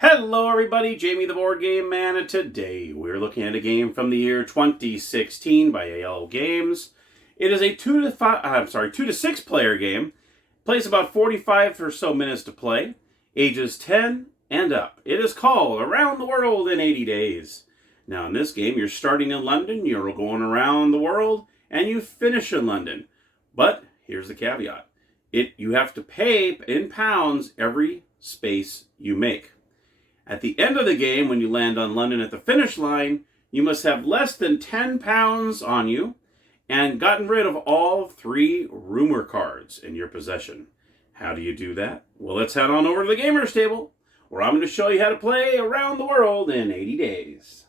Hello everybody, Jamie the Board Game Man, and today we're looking at a game from the year 2016 by Iello Games. It is a 2 to 6 player game. Plays about 45 or so minutes to play, ages 10 and up. It is called Around the World in 80 Days. Now in this game, you're starting in London, you're going around the world, and you finish in London. But here's the caveat. You have to pay in pounds every space you make. At the end of the game, when you land on London at the finish line, you must have less than 10 pounds on you and gotten rid of all 3 rumor cards in your possession. How do you do that? Well, let's head on over to the Gamers Table, where I'm going to show you how to play Around the World in 80 Days.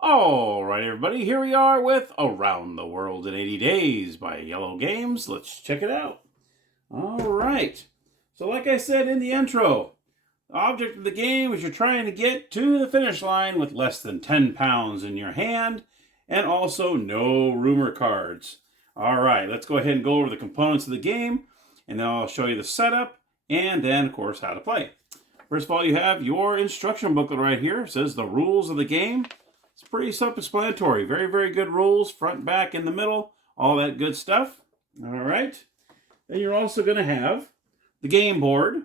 Alright everybody, here we are with Around the World in 80 Days by Iello Games. Let's check it out. Alright, so like I said in the intro, the object of the game is you're trying to get to the finish line with less than 10 pounds in your hand and also no rumor cards. Alright, let's go ahead and go over the components of the game and then I'll show you the setup and then of course how to play. First of all, you have your instruction booklet right here. It says the rules of the game. It's pretty self-explanatory. Very, very good rules. Front, back, in the middle. All that good stuff. All right. Then you're also going to have the game board.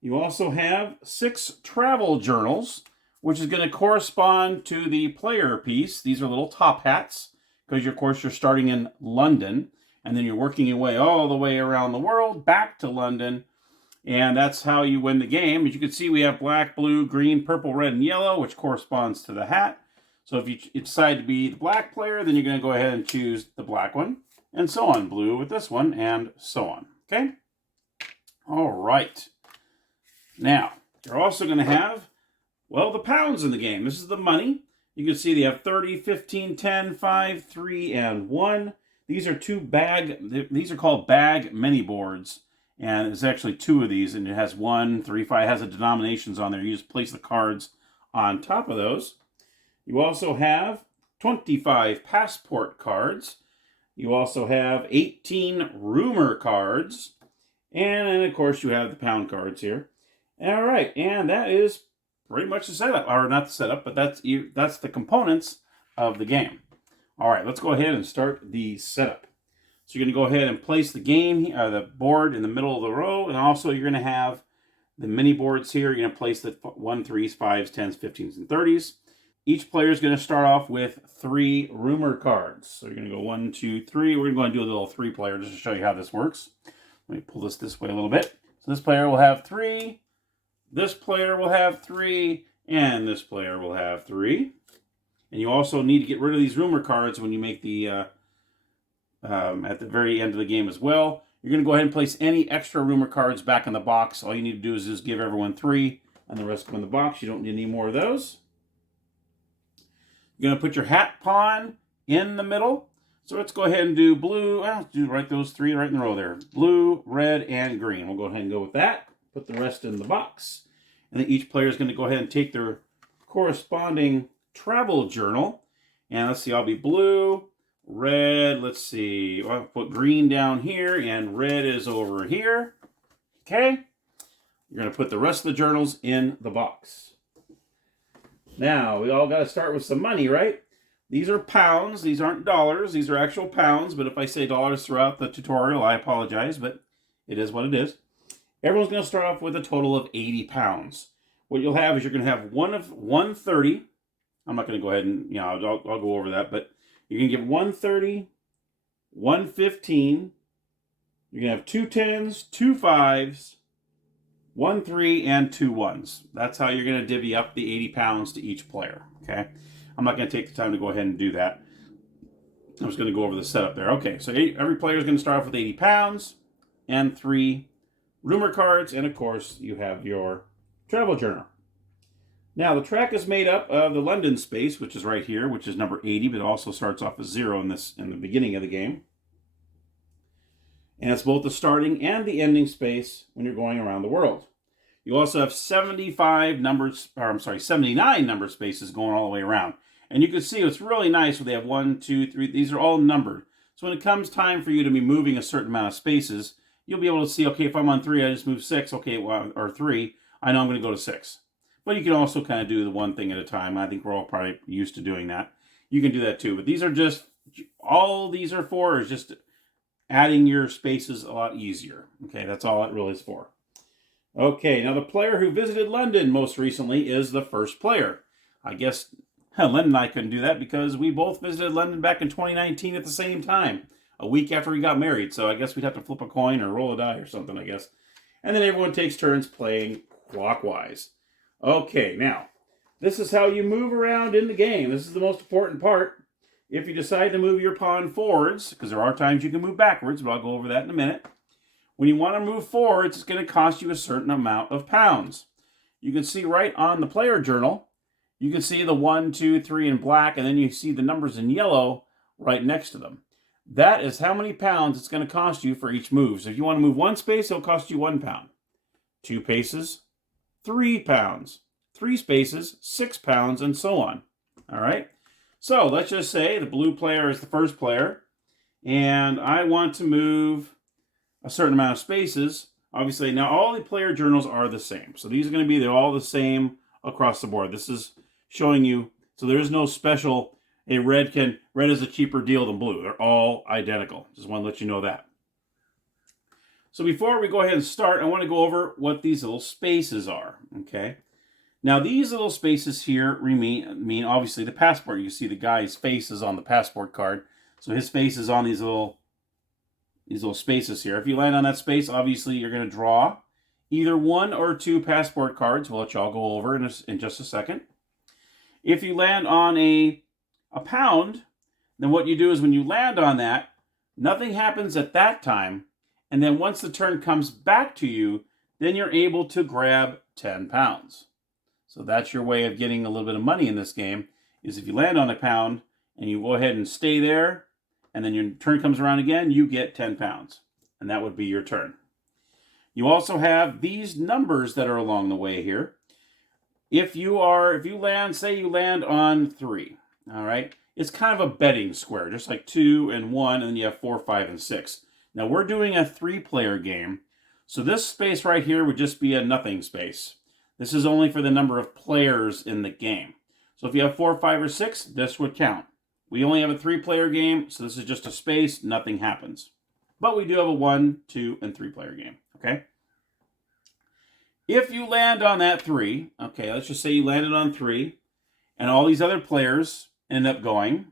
You also have 6 travel journals, which is going to correspond to the player piece. These are little top hats because, of course, you're starting in London. And then you're working your way all the way around the world back to London. And that's how you win the game. As you can see, we have black, blue, green, purple, red, and yellow, which corresponds to the hat. So if you decide to be the black player, then you're going to go ahead and choose the black one, and so on. Blue with this one, and so on. Okay? All right. Now, you're also going to have, well, the pounds in the game. This is the money. You can see they have 30, 15, 10, 5, 3, and 1. These are these are called bag mini boards. And there's actually 2 of these, and it has 1, 3, 5. It has the denominations on there. You just place the cards on top of those. You also have 25 passport cards. You also have 18 rumor cards. And then, of course, you have the pound cards here. All right, and that is pretty much the setup. Or not the setup, but that's the components of the game. All right, let's go ahead and start the setup. So you're going to go ahead and place the board in the middle of the row. And also you're going to have the mini boards here. You're going to place the 1, 3s, 5s, 10s, 15s, and 30s. Each player is going to start off with 3 rumor cards. So you're going to go 1, 2, 3. We're going to do a little 3-player just to show you how this works. Let me pull this way a little bit. So this player will have 3. This player will have 3. And this player will have 3. And you also need to get rid of these rumor cards when you make the at the very end of the game as well. You're going to go ahead and place any extra rumor cards back in the box. All you need to do is just give everyone 3. And the rest go in the box. You don't need any more of those. You're going to put your hat pawn in the middle. So let's go ahead and do blue. Well, do right those 3 right in the row there. Blue, red, and green. We'll go ahead and go with that. Put the rest in the box. And then each player is going to go ahead and take their corresponding travel journal. And let's see, I'll be blue, red. Let's see, I'll put green down here and red is over here. Okay. You're going to put the rest of the journals in the box. Now, we all got to start with some money, right? These are pounds. These aren't dollars. These are actual pounds. But if I say dollars throughout the tutorial, I apologize. But it is what it is. Everyone's going to start off with a total of 80 pounds. What you'll have is you're going to have 130. I'm not going to go ahead and, I'll go over that. But you're going to get 130, 115. You're going to have 2 10s, 2 5s, 1 3, and 2 1s. That's how you're going to divvy up the 80 pounds to each player, okay? I'm not going to take the time to go ahead and do that. I'm just going to go over the setup there. Okay, so every player is going to start off with 80 pounds and 3 rumor cards, and of course, you have your travel journal. Now, the track is made up of the London space, which is right here, which is number 80, but it also starts off as 0 in the beginning of the game. And it's both the starting and the ending space when you're going around the world. You also have 79 number spaces going all the way around. And you can see it's really nice when they have 1, 2, 3. These are all numbered. So when it comes time for you to be moving a certain amount of spaces, you'll be able to see, okay, if I'm on 3, I just move 6, okay, well, or 3, I know I'm going to go to 6. But you can also kind of do the one thing at a time. I think we're all probably used to doing that. You can do that too. But these are just, all these are for is just adding your spaces a lot easier. Okay, that's all it really is for. Okay, now the player who visited London most recently is the first player. I guess Len and I couldn't do that because we both visited London back in 2019 at the same time, a week after we got married. So I guess we'd have to flip a coin or roll a die or something, I guess. And then everyone takes turns playing clockwise. Okay, now, this is how you move around in the game. This is the most important part. If you decide to move your pawn forwards, because there are times you can move backwards, but I'll go over that in a minute. When you want to move forwards, it's going to cost you a certain amount of pounds. You can see right on the player journal, you can see the 1, 2, 3 in black, and then you see the numbers in yellow right next to them. That is how many pounds it's going to cost you for each move. So if you want to move 1 space, it'll cost you 1 pound. 2 paces, 3 pounds. 3 spaces, 6 pounds, and so on. All right? So let's just say the blue player is the first player, and I want to move a certain amount of spaces. Obviously, now all the player journals are the same. So these are going to be, they're all the same across the board. This is showing you, so there is no special, red is a cheaper deal than blue. They're all identical. Just want to let you know that. So before we go ahead and start, I want to go over what these little spaces are, okay? Now these little spaces here mean obviously the passport. You can see the guy's face is on the passport card. So his face is on these little spaces here. If you land on that space, obviously you're going to draw either 1 or 2 passport cards, which I'll go over in just a second. If you land on a pound, then what you do is when you land on that, nothing happens at that time. And then once the turn comes back to you, then you're able to grab 10 pounds. So that's your way of getting a little bit of money in this game, is if you land on a pound and you go ahead and stay there, and then your turn comes around again, you get 10 pounds. And that would be your turn. You also have these numbers that are along the way here. If you land, say you land on 3, all right? It's kind of a betting square, just like 2 and 1, and then you have 4, 5, and 6. Now we're doing a 3-player game, so this space right here would just be a nothing space. This is only for the number of players in the game. So if you have 4, 5, or 6, this would count. We only have a 3-player game, so this is just a space, nothing happens. But we do have a 1, 2, and 3-player game, okay? If you land on that 3, okay, let's just say you landed on 3, and all these other players end up going,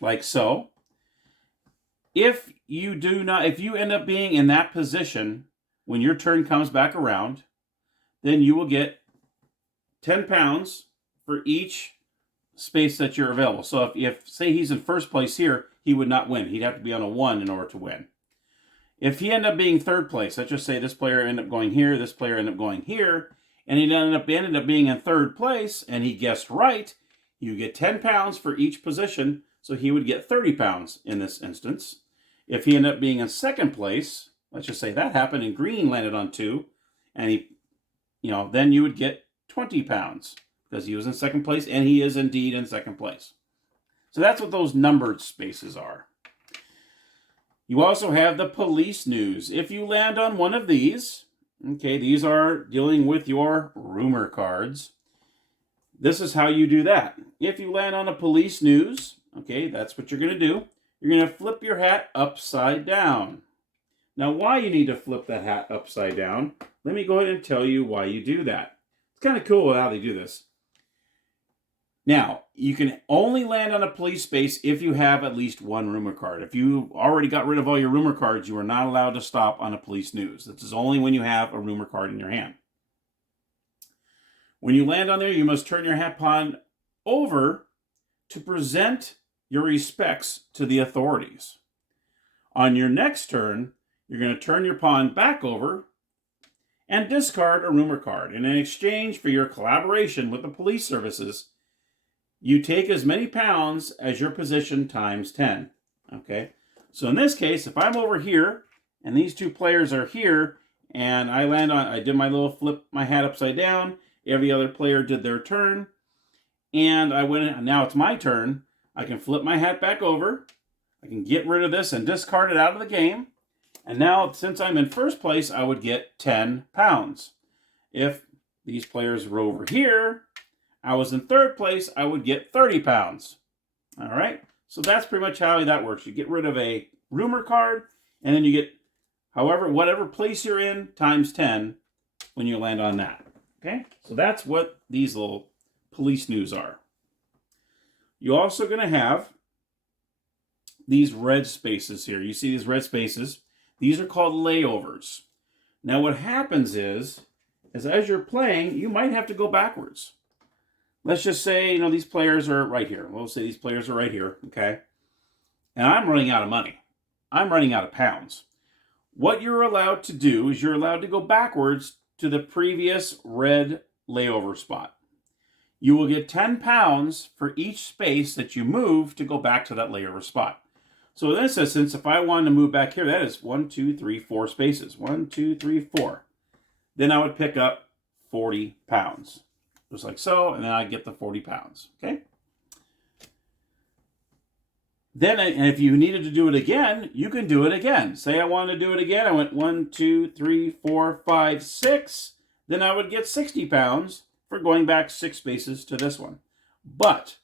like so. If you end up being in that position when your turn comes back around, then you will get 10 pounds for each space that you're available. So if say he's in first place here, he would not win. He'd have to be on a 1 in order to win. If he ended up being third place, let's just say this player ended up going here, this player ended up going here, and he ended up being in third place, and he guessed right, you get 10 pounds for each position, so he would get 30 pounds in this instance. If he ended up being in second place, let's just say that happened, and green landed on 2, and then you would get 20 pounds because he was in second place, and he is indeed in second place. So that's what those numbered spaces are. You also have the police news. If you land on one of these, okay, these are dealing with your rumor cards. This is how you do that. If you land on a police news, okay, that's what you're going to do. You're going to flip your hat upside down. Now, why you need to flip that hat upside down, let me go ahead and tell you why you do that. It's kind of cool how they do this. Now, you can only land on a police space if you have at least 1 rumor card. If you already got rid of all your rumor cards, you are not allowed to stop on a police news. This is only when you have a rumor card in your hand. When you land on there, you must turn your hat pawn over to present your respects to the authorities. On your next turn, you're going to turn your pawn back over and discard a rumor card. And in exchange for your collaboration with the police services, you take as many pounds as your position times 10. Okay? So in this case, if I'm over here and these two players are here, and I did my little flip my hat upside down. Every other player did their turn, and I went in. Now it's my turn. I can flip my hat back over. I can get rid of this and discard it out of the game. And now, since I'm in first place, I would get 10 pounds. If these players were over here, I was in third place, I would get 30 pounds. All right, so that's pretty much how that works. You get rid of a rumor card, and then you get whatever place you're in times 10 when you land on that. Okay, so that's what these little police news are. You're also going to have these red spaces here. You see these red spaces? These are called layovers. Now what happens is as you're playing, you might have to go backwards. Let's just say, these players are right here. We'll say these players are right here, okay? And I'm running out of money. I'm running out of pounds. What you're allowed to do is you're allowed to go backwards to the previous red layover spot. You will get 10 pounds for each space that you move to go back to that layover spot. So in this instance, if I wanted to move back here, that is 4 spaces. 1, 2, 3, 4. Then I would pick up 40 pounds. Just like so, and then I get the 40 pounds, okay? Then, and if you needed to do it again, you can do it again. Say I wanted to do it again. I went 1, 2, 3, 4, 5, 6. Then I would get 60 pounds for going back 6 spaces to this one. But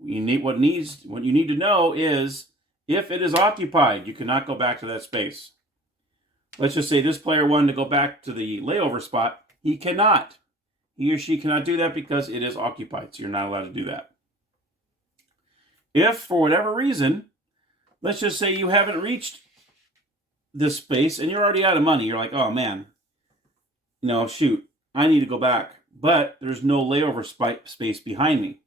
what you need to know is if it is occupied, you cannot go back to that space. Let's just say this player wanted to go back to the layover spot. He cannot. He or she cannot do that because it is occupied, so you're not allowed to do that. If, for whatever reason, let's just say you haven't reached this space and you're already out of money. You're like, oh man, shoot, I need to go back. But there's no layover space behind me.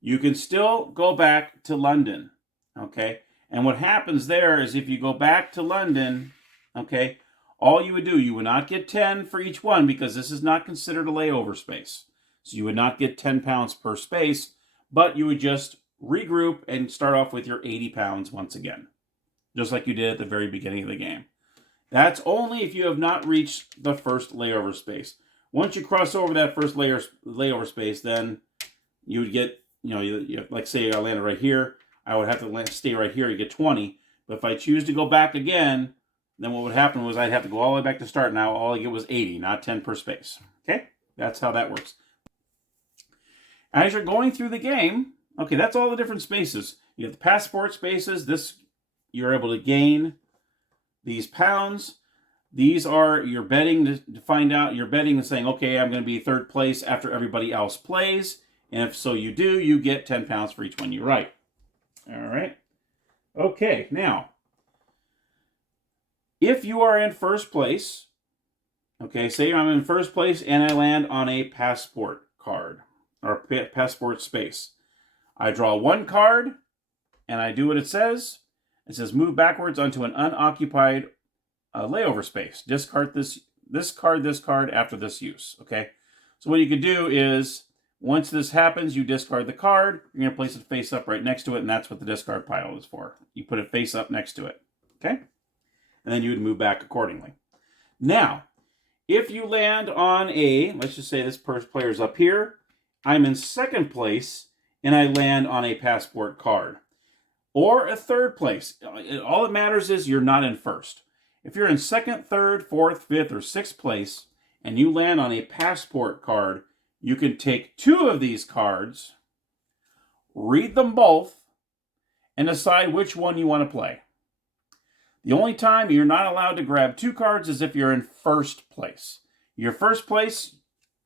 You can still go back to London, okay? And what happens there is if you go back to London, okay, all you would do, you would not get 10 for each one because this is not considered a layover space. So you would not get 10 pounds per space, but you would just regroup and start off with your 80 pounds once again, just like you did at the very beginning of the game. That's only if you have not reached the first layover space. Once you cross over that first layover space, then you would get, like say I landed right here, I would have to stay right here to get 20. But if I choose to go back again, then what would happen was I'd have to go all the way back to start. Now all I get was 80, not 10 per space. Okay? That's how that works. As you're going through the game, okay, that's all the different spaces. You have the passport spaces. This, you're able to gain these pounds. These are your betting to find out. You're betting and saying, okay, I'm going to be third place after everybody else plays. And if so you do, you get 10 pounds for each one you write. All right. Okay, now, if you are in first place, okay, say I'm in first place and I land on a passport card or passport space. I draw one card and I do what it says. It says move backwards onto an unoccupied layover space. Discard this card after this use, okay? So what you could do is, once this happens, you discard the card. You're going to place it face up right next to it, and that's what the discard pile is for. You put it face up next to it, okay? And then you would move back accordingly. Now, if you land on let's just say this player's up here. I'm in second place, and I land on a passport card. Or a third place. All that matters is you're not in first. If you're in second, third, fourth, fifth, or sixth place, and you land on a passport card, you can take 2 of these cards, read them both, and decide which one you want to play. The only time you're not allowed to grab 2 cards is if you're in first place. Your first place,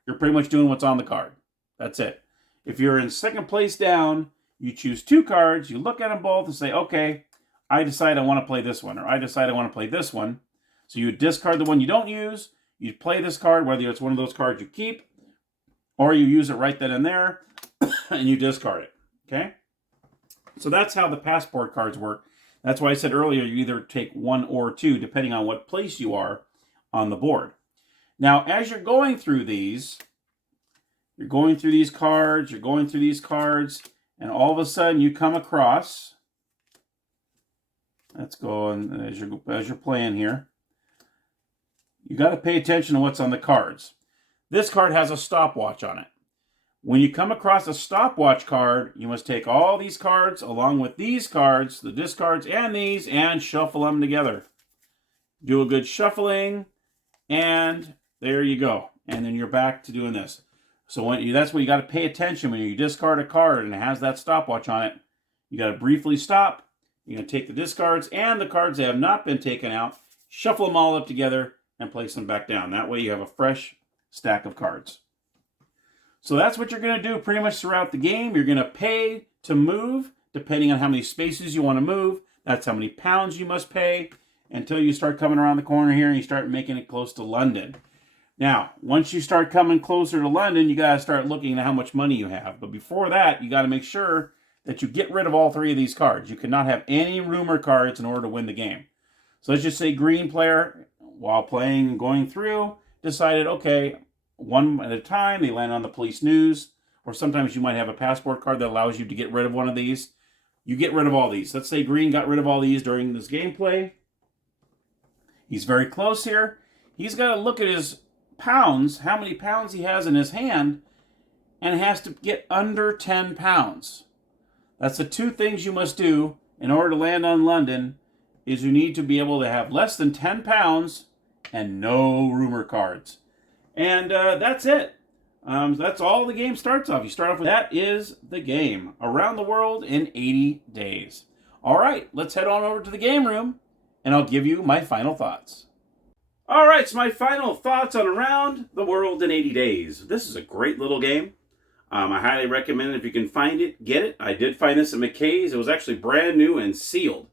you're pretty much doing what's on the card. That's it. If you're in second place down, you choose 2 cards, you look at them both and say, okay, I decide I want to play this one, or I decide I want to play this one. So you discard the one you don't use, you play this card, whether it's one of those cards you keep, or you use it right then and there, and you discard it, okay? So that's how the passport cards work. That's why I said earlier you either take 1 or 2, depending on what place you are on the board. Now, as you're going through these, cards, and all of a sudden you come across let's go and as you're playing here, you got to pay attention to what's on the cards. This card has a stopwatch on it. When you come across a stopwatch card, you must take all these cards along with these cards, the discards and these, and shuffle them together. Do a good shuffling, and there you go. And then you're back to doing this. So that's what you got to pay attention when you discard a card and it has that stopwatch on it. You got to briefly stop. You're going to take the discards and the cards that have not been taken out, shuffle them all up together, and place them back down. That way you have a fresh stack of cards. So that's what you're going to do pretty much throughout the game. You're going to pay to move, depending on how many spaces you want to move. That's how many pounds you must pay until you start coming around the corner here and you start making it close to London. Now, once you start coming closer to London, you got to start looking at how much money you have. But before that, you got to make sure that you get rid of all three of these cards. You cannot have any rumor cards in order to win the game. So let's just say green player, while playing and going through, decided, okay, one at a time, they land on the police news, or sometimes you might have a passport card that allows you to get rid of one of these. You get rid of all these. Let's say green got rid of all these during this gameplay. He's very close here. He's got to look at his pounds, how many pounds he has in his hand, and has to get under 10 pounds. That's the two things you must do in order to land on London, is you need to be able to have less than 10 pounds and no rumor cards. And that's it. That's all the game starts off. You start off with that is the game. Around the world in 80 days. All right, let's head on over to the game room, and I'll give you my final thoughts. All right, so my final thoughts on Around the World in 80 Days. This is a great little game. I highly recommend it if you can find it, get it. I did find this at McKay's. It was actually brand new and sealed.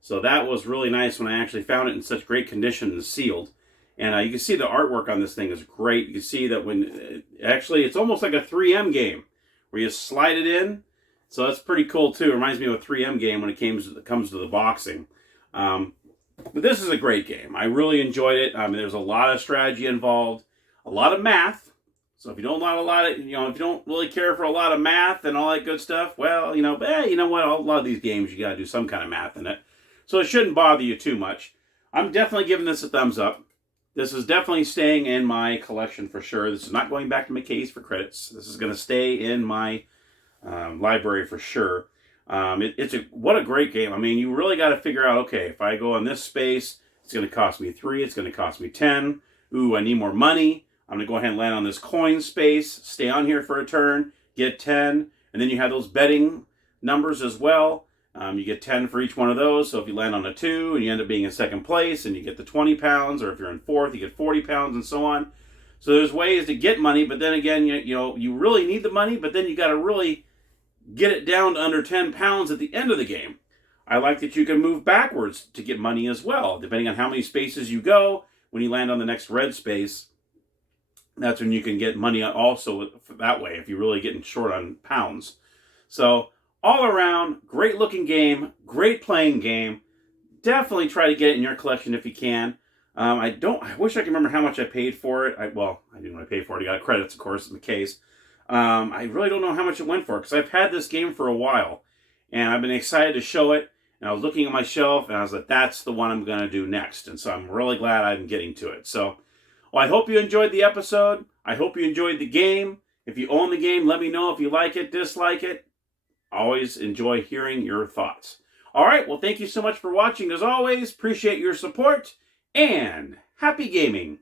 So that was really nice when I actually found it in such great condition and sealed. And you can see the artwork on this thing is great. You can see that when, actually, it's almost like a 3M game where you slide it in. So that's pretty cool too. It reminds me of a 3M game when it comes to the boxing. But this is a great game. I really enjoyed it. I mean, there's a lot of strategy involved, a lot of math. So if you don't want a lot of, if you don't really care for a lot of math and all that good stuff, well, you know what? A lot of these games, you got to do some kind of math in it. So it shouldn't bother you too much. I'm definitely giving this a thumbs up. This is definitely staying in my collection for sure. This is not going back to McKay's for credits. This is going to stay in my library for sure. What a great game. I mean, you really got to figure out, okay, if I go on this space, it's going to cost me 3. It's going to cost me 10. Ooh, I need more money. I'm going to go ahead and land on this coin space, stay on here for a turn, get 10. And then you have those betting numbers as well. You get 10 for each one of those. So if you land on a 2 and you end up being in second place and you get the 20 pounds, or if you're in fourth, you get 40 pounds and so on. So there's ways to get money, but then again, you really need the money, but then you got to really get it down to under 10 pounds at the end of the game. I like that you can move backwards to get money as well, depending on how many spaces you go. When you land on the next red space, that's when you can get money also that way, if you're really getting short on pounds. So all around, great looking game, great playing game. Definitely try to get it in your collection if you can. I wish I could remember how much I paid for it. I didn't want to pay for it. I got credits, of course, in the case. I really don't know how much it went for, because I've had this game for a while, and I've been excited to show it. And I was looking at my shelf, and I was like, that's the one I'm going to do next. And so I'm really glad I'm getting to it. So, I hope you enjoyed the episode. I hope you enjoyed the game. If you own the game, let me know if you like it, dislike it. Always enjoy hearing your thoughts. All right, well, thank you so much for watching. As always, appreciate your support, and happy gaming.